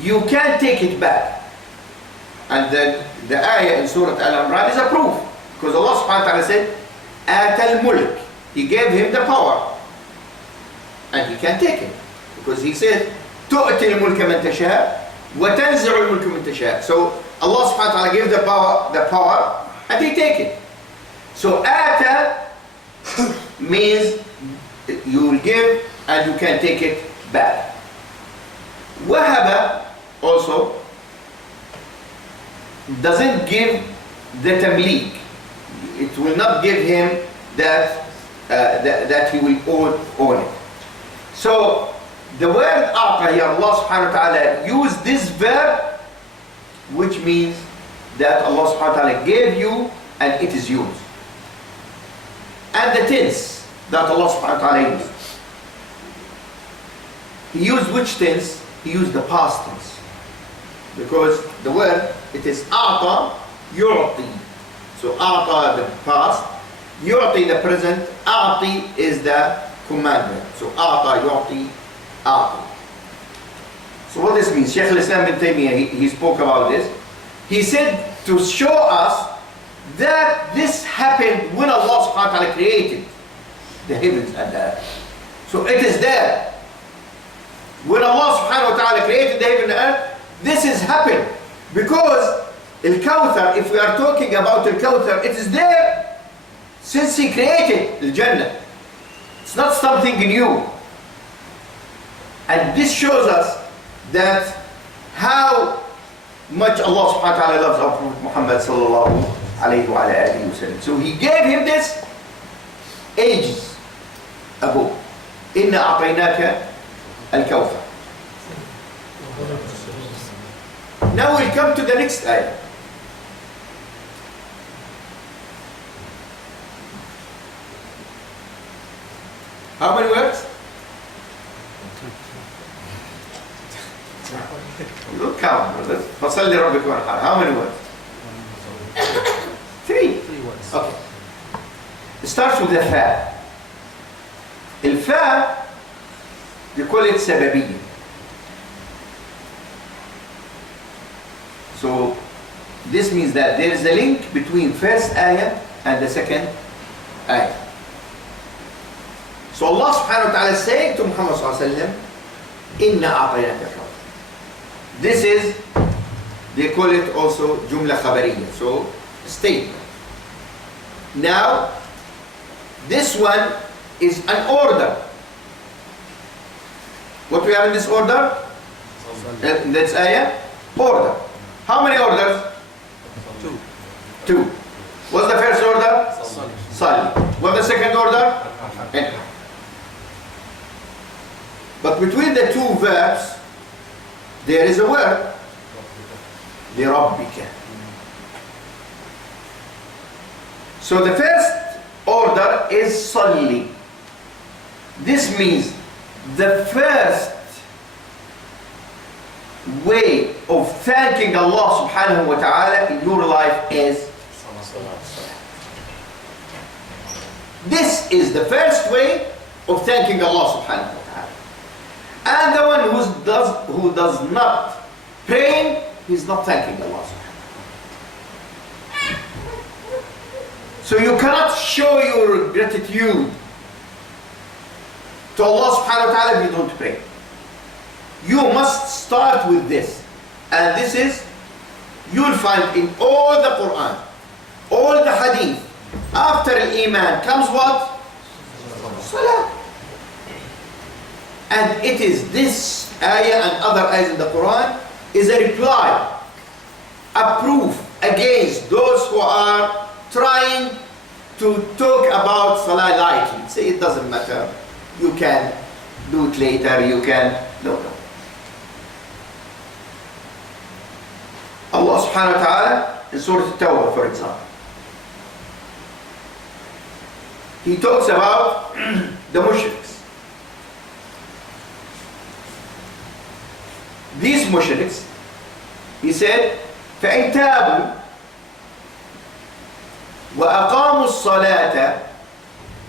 you can't take it back. And then the ayah in Surah Al-Imran is a proof. Because Allah subhanahu wa ta'ala said, Atal mulk. He gave him the power. And he can take it. Because he said, تؤتي الملك من تشاء وتنزع الملك من تشاء. So Allah subhanahu wa ta'ala gave the power and he take it. So Ata means you will give and you can take it back. Wahaba also doesn't give the tamlik. It will not give him that he will own it. So the word a'ta here, Allah subhanahu wa ta'ala used this verb, which means that Allah subhanahu wa ta'ala gave you and it is yours. And the tense that Allah subhanahu wa ta'ala used. He used which tense? He used the past tense. Because the word, it is a'ta, yu'ti. So a'ta the past, yu'ti the present, a'ti is the commandment. So a'ta, yu'ti, a'ti. So what this means? Shaykh al-Islam ibn Taymiyyah, he spoke about this. He said to show us that this happened when Allah subhanahu wa ta'ala created the heavens and the earth. So it is there. When Allah subhanahu wa ta'ala created the heaven and earth, this has happened. Because Kauthar, if we are talking about Kauthar, it is there since He created the Jannah. It's not something new. And this shows us that how much Allah subhanahu wa ta'ala loves our Prophet Muhammad sallallahu alayhi wa alihi wa sallam. So He gave him this ages ago. Inna a'tainaka al-Kauthar. Now we'll come to the next ayah. How many words? Don't count, brothers. فَصَلِّ رَبِّكَ وَانْحَرْ. How many words? Three words. Okay. It starts with the fa. الفا, they call it سببية. So this means that there is a link between first ayah and the second ayah. So Allah subhanahu wa ta'ala is saying to Muhammad sallallahu alayhi wa sallam, Inna a'tainaka al-Kawthar. This is, they call it also jumla khabariyya, so statement. Now, this one is an order. What we have in this order? That's ayah, order. How many orders? Two. What's the first order? Salli. What's the second order? But between the two verbs, there is a word. لِرَبِّكَ. So the first order is salli. This means the first way of thanking Allah subhanahu wa ta'ala in your life is this is the first way of thanking Allah subhanahu wa ta'ala. And the one who does not pray, he's not thanking Allah subhanahu wa ta'ala. So you cannot show your gratitude to Allah subhanahu wa ta'ala if you don't pray. You must start with this. And this is, you'll find in all the Quran, all the hadith, after Iman comes what? Salah. And it is this ayah and other ayahs in the Quran is a reply, a proof against those who are trying to talk about Salah lightly. Say it doesn't matter, you can do it later, you can, no. Allah subhanahu wa ta'ala in Surah At-Tawbah, for example, He talks about the mushriks. These mushriks, He said, فَإِن تَابُوا وَأَقَامُوا الصَّلَاةَ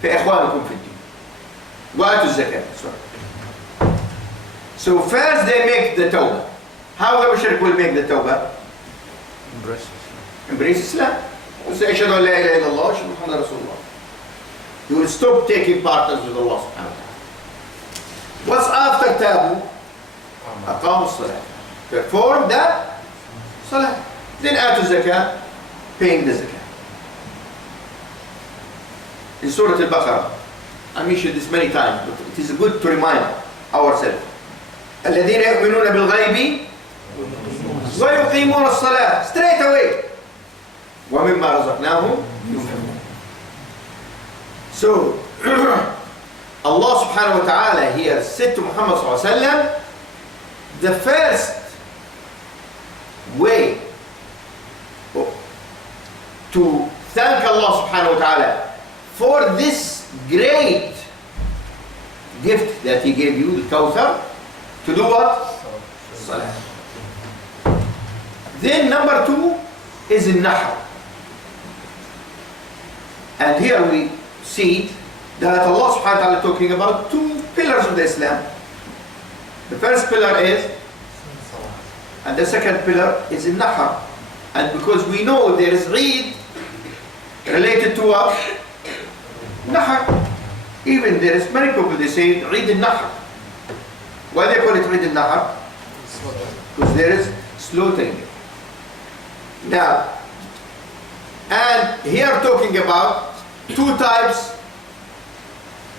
فَإِخْوَانُكُمْ فِي الدِّينِ وَآتُوا الزَّكَاةَ. So first they make the tawbah. How the mushrik will make the tawbah? Embrace Islam. You say, Ashhadu an la ilaha illallah, Ashhadu Muhammad Rasulullah. You will stop taking partners with Allah subhanahu wa ta'ala. What's after tabu? Aqamu salah. Perform the salah. Then atu zakah, paying the zakah. In Surah Al-Baqarah, I mentioned this many times, but it is good to remind ourselves. الذين يؤمنون بالغيب ويقيمون الصلاة, straight away. ومما رزقناهم ينفقون. So Allah subhanahu wa ta'ala here said to Muhammad sallallahu alaihi wasallam, the first way to thank Allah subhanahu wa ta'ala for this great gift that He gave you, the Kauthar, to do what? Salah. Then number 2 is Nahr. And here we see that Allah subhanahu wa ta'ala talking about 2 pillars of the Islam. The first pillar is, and the second pillar is Nahr. And because we know there is Eid related to what? Nahr. Even there is many people, they say Eid al-Nahr. Why they call it Eid al-Nahr? Because there is slaughtering. Now, and here talking about 2 types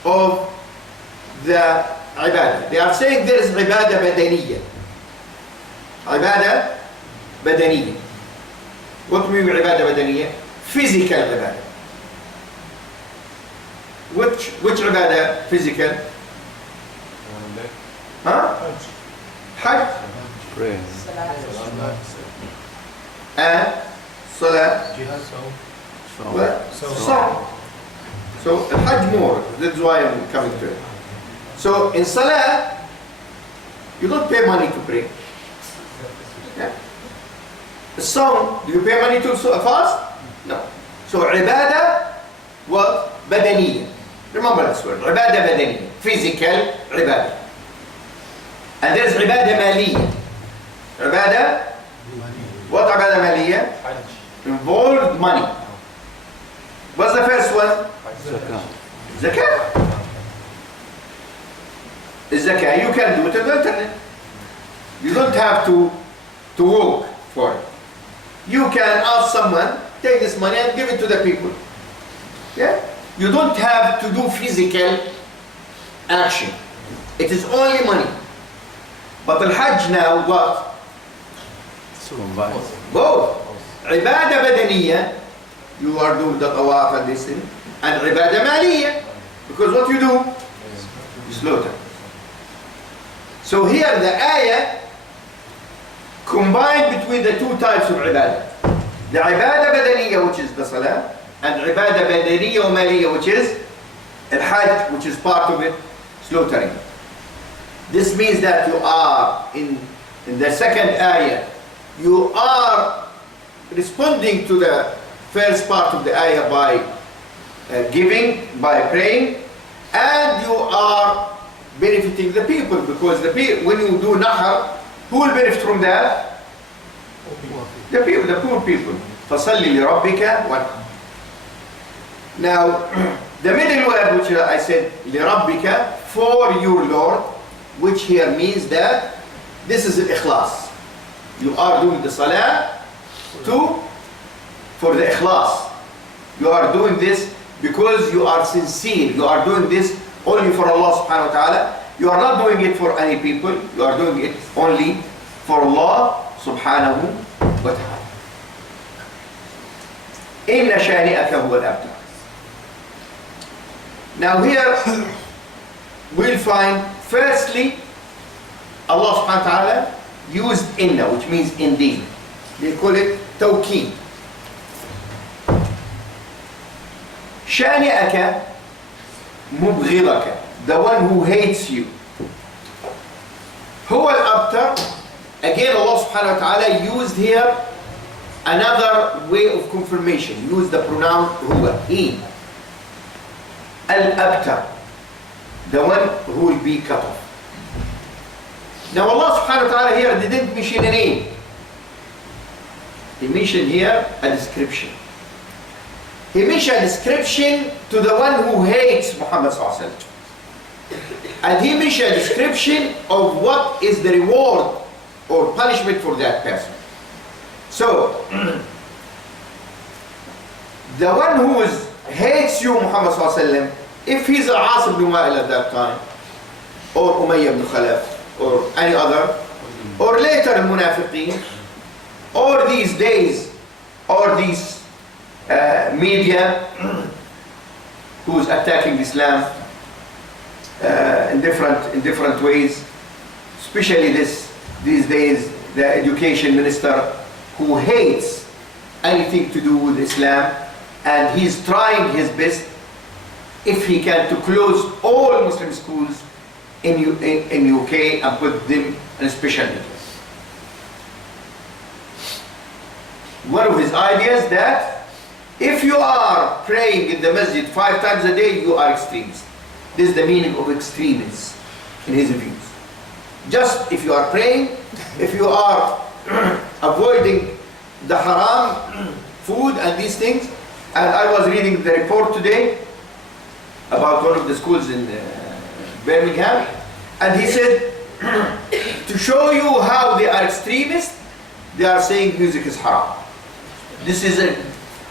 of the ibadah. They are saying there is ibadah badaniyya. Ibadah badaniyya. What do we mean ibadah badaniyya? Physical ibadah. Which ibadah physical? Huh? Hajj. Prayer. And salah. Salah. So Hajj more. That's why I'm coming to it. So in salah, you don't pay money to pray. Yeah. Sawm, do you pay money to fast? No. So ibadah, what? Badaniyya. Remember this word. Ibadah badaniyya. Physical ibadah. And there's ibadah maliyya. Ibadah, what ibadah maliyya? Involved money. What's the first one? Zakah. Zakah. The zakah, you can do it on the internet. You don't have to work for it. You can ask someone, take this money and give it to the people. Yeah? You don't have to do physical action. It is only money. But al-Hajj now, what? Both. Ibadah badaniyya, you are doing the tawaf and this thing, and ibadah maliyya, because what you do? You slaughter. So here the ayah combined between the 2 types of ibadah. The ibadah badaniyya, which is the salah, and ibadah badaniyya wa maliyya, which is al-Hajj, which is part of it, slaughtering. This means that you are, in the second ayah, you are responding to the first part of the ayah by giving, by praying, and you are benefiting the people, because when you do Nahr, who will benefit from that? The people, the poor people. فَصَلِّ لِرَبِّكَ وَانْحَرْ. Now, the middle word which I said, لِرَبِّكَ, for your Lord, which here means that this is al-ikhlas. You are doing the salah for the ikhlas. You are doing this because you are sincere. You are doing this only for Allah subhanahu wa ta'ala. You are not doing it for any people. You are doing it only for Allah subhanahu wa ta'ala. إِنَّ شَانِئَكَ هُوَ الْأَبْتَرُ. Now here we'll find, firstly, Allah subhanahu wa ta'ala used inna, which means indeed. They call it tawqeed. شَانِئَكَ مُبْغِضَكَ, the one who hates you. هو الأبتر. Again, Allah subhanahu wa ta'ala used here another way of confirmation. Use the pronoun huwa, he. Al-abtar, the one who will be cut off. Now Allah subhanahu wa ta'ala here didn't mention a name. He mentioned here a description. He mentioned a description to the one who hates Muhammad sallallahu alaihi wasallam. And he mentioned a description of what is the reward or punishment for that person. So, the one who hates you, Muhammad sallallahu alaihi wasallam, if he's Al-As ibn Wa'il at that time, or Umayyah ibn Khalaf, or any other, or later Munafiqeen, or these days, or these media who's attacking Islam in different ways, especially these days, the education minister who hates anything to do with Islam, and he's trying his best if he can to close all Muslim schools in UK and put them in special needs. One of his ideas that if you are praying in the masjid 5 times a day, you are extremist. This is the meaning of extremist in his views. Just if you are praying, if you are avoiding the haram food and these things. And I was reading the report today about one of the schools in Birmingham, and he said to show you how they are extremists, they are saying music is haram. This is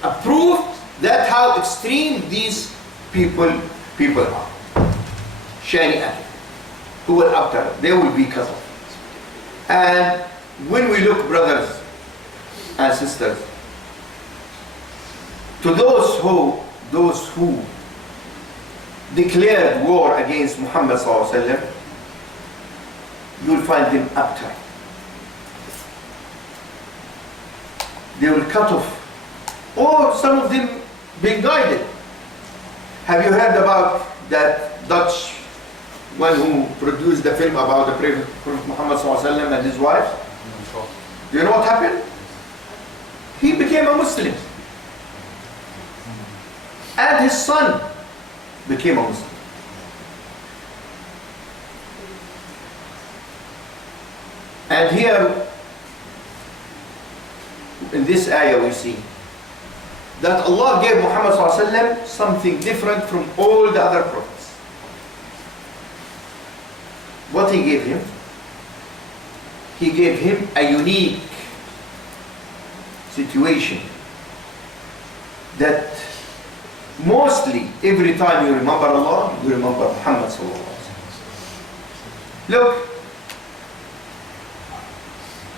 a proof that how extreme these people are. Shani Ati, who will after, they will be cut off. And when we look, brothers and sisters, to those who declared war against Muhammad sallallahu alaihi wasallam, you will find them uptight. They will cut off, or some of them being guided. Have you heard about that Dutch one who produced the film about the Prophet Muhammad sallallahu alaihi wasallam and his wife? Do you know what happened? He became a Muslim, and his son became a Muslim. And here in this ayah we see that Allah gave Muhammad sallallahu alaihi wasallam something different from all the other prophets. What he gave him? He gave him a unique situation that mostly every time you remember Allah, you remember Muhammad sallallahu alaihi wasallam. Look,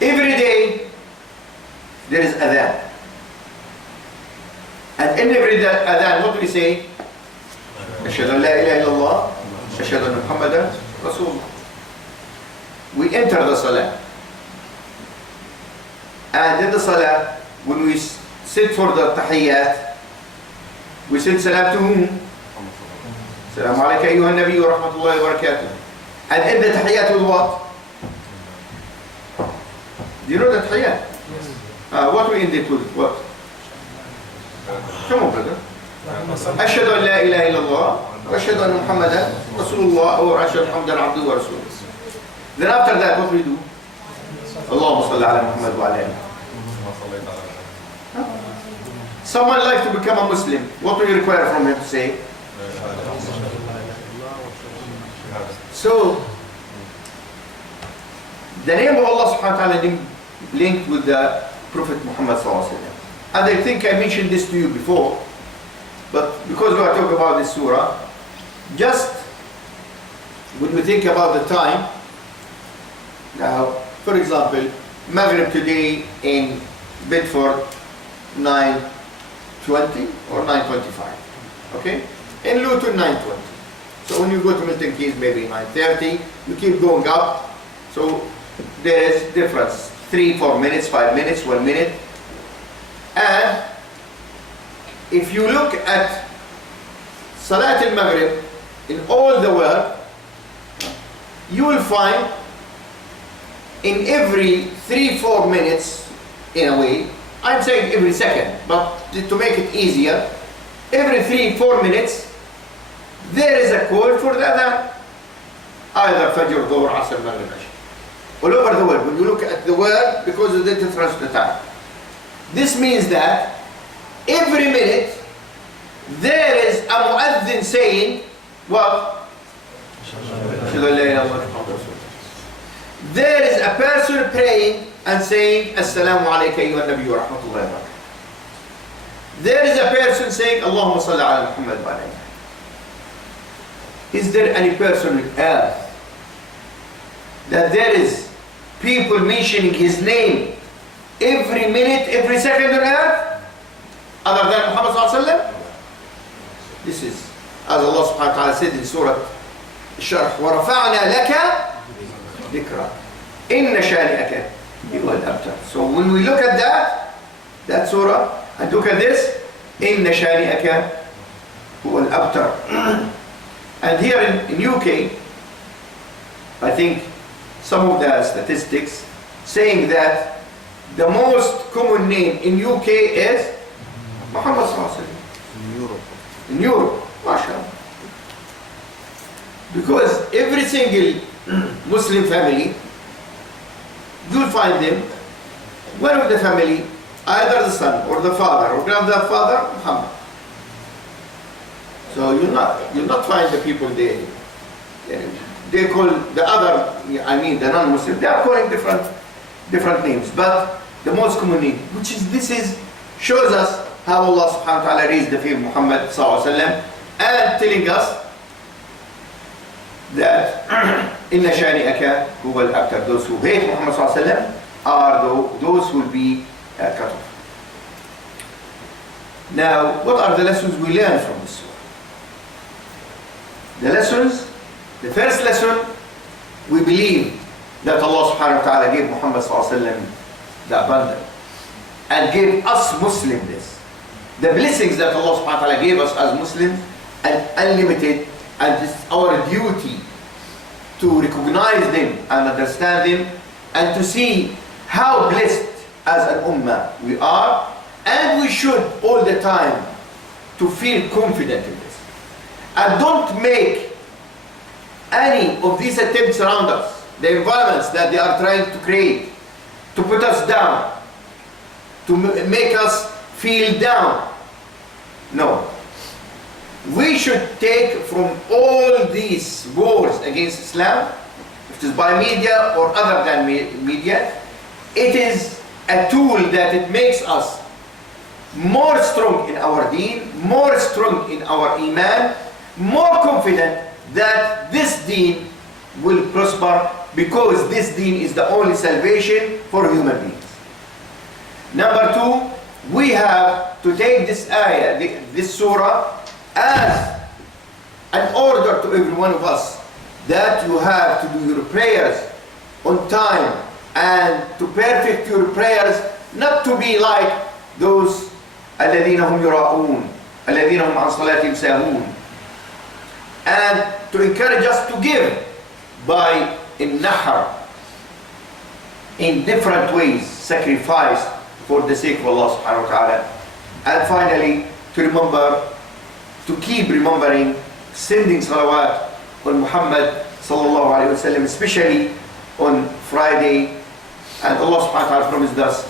every day there is adhan, and in every adhan, what do we say? Ashhadu an la ilaha illallah, ashhadu anna Muhammadan Rasulullah. We enter the salah, and in the salah, when we sit for the tahiyyat, we said salam to whom? Salamu alayka ayyuhan nabi wa rahmatullahi wa barakatuh. And in the tahiyyat with what? Do you know the tahiyyat? Yes. What we end it with? What? Come on, brother. Ashhadu an la ilaha illallah wa ashhadu anna Muhammadan Rasulullah, or ashhadu Muhammadan abduhu wa rasuluh. Then after that, what we do? Allahumma salli ala Muhammad wa ala alihi. Someone like to become a Muslim, what do you require from him to say? So, the name of Allah subhanahu wa ta'ala linked with the Prophet Muhammad sallallahu alaihi wasallam. And I think I mentioned this to you before, but because we are talking about this surah, just when we think about the time, now, for example, Maghrib today in Bedford, 9:20 or 9:25, okay? In Luton, 9:20. So when you go to Milton Keynes, maybe 9:30, you keep going up. So there is difference, 3-4 minutes, 5 minutes, 1 minute. And if you look at Salat al-Maghrib in all the world, you will find in every 3-4 minutes, in a way, I'm saying every second, but to make it easier, every 3-4 minutes, there is a call for the adhan. Either Fajr, Dhuhr, Asr, Maghrib, Isha. all over the world. When you look at the word, because of the difference of the time. This means that every minute there is a mu'adhin saying, what? There is a person praying and saying, Assalamu alayka ayyuha nabi wa rahmatullahi wa barakatuh. There is a person saying, Allahumma salli ala Muhammad wa alayhi. Is there any person on earth that there is people mentioning his name every minute, every second on earth, other than Muhammad sallallahu alaihi wasallam? This is, as Allah subhanahu wa ta'ala said in Surah Al-Sharh, وَرَفَعْنَا لَكَ ذِكْرًا إِنَّ شَانِئَكَ هُوَ الْأَبْتَرُ. So when we look at that surah, and look at this, إِنَّ شَانِئَكَ هُوَ الْأَبْتَرُ. And here in UK, I think some of the statistics saying that the most common name in UK is Muhammad sallallahu alaihi wasallam. In Europe. In Europe, mashallah. Because every single Muslim family, you'll find them, one of the family, either the son or the father or grandfather, Muhammad. So you'll not find the people they call the other, I mean the non-Muslim, they are calling different names, but the most common name, which is, this is, shows us how Allah subhanahu wa ta'ala raised the fear of Muhammad sallallahu alaihi wasallam, and telling us that inna shani'aka huwa al-abtar, those who hate Muhammad sallallahu alaihi wasallam are those who will be cut off. Now, what are the lessons we learn from this surah? The lessons, the first lesson, we believe that Allah subhanahu wa ta'ala gave Muhammad sallallahu alaihi wasallam the abundance and gave us Muslims this. The blessings that Allah subhanahu wa ta'ala gave us as Muslims and unlimited, and it's our duty to recognize them and understand them and to see how blessed as an ummah we are, and we should all the time to feel confident in this. And don't make any of these attempts around us, the environments that they are trying to create, to put us down, to make us feel down. No. We should take from all these wars against Islam, if it is by media or other than media, it is a tool that it makes us more strong in our deen, more strong in our iman, more confident that this deen will prosper, because this deen is the only salvation for human beings. Number two, we have to take this ayah, this surah, as an order to every one of us that you have to do your prayers on time and to perfect your prayers, not to be like those الذين هم يراءون الذين هم عن صلاتهم ساهون, and to encourage us to give by النحر, in different ways, sacrifice for the sake of Allah subhanahu wa ta'ala. And finally, to remember, to keep remembering sending salawat on Muhammad sallallahu alayhi wa sallam, especially on Friday. And Allah subhanahu wa ta'ala promised us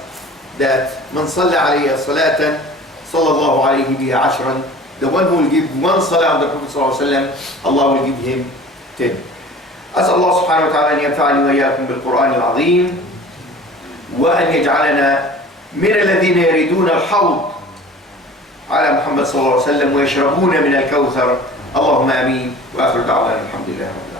that man salla alayhi salatan sallallahu alayhi biha ashran, the one who will give one salah on the Prophet sallallahu alayhi wa sallam, Allah will give him 10. أسأل الله سبحانه وتعالى أن ينفعني وإياكم بالقرآن العظيم وأن يجعلنا من الذين يريدون الحوض على محمد صلى الله عليه وسلم ويشربون من الكوثر. اللهم آمين، وآخر دعوانا الحمد لله رب العالمين.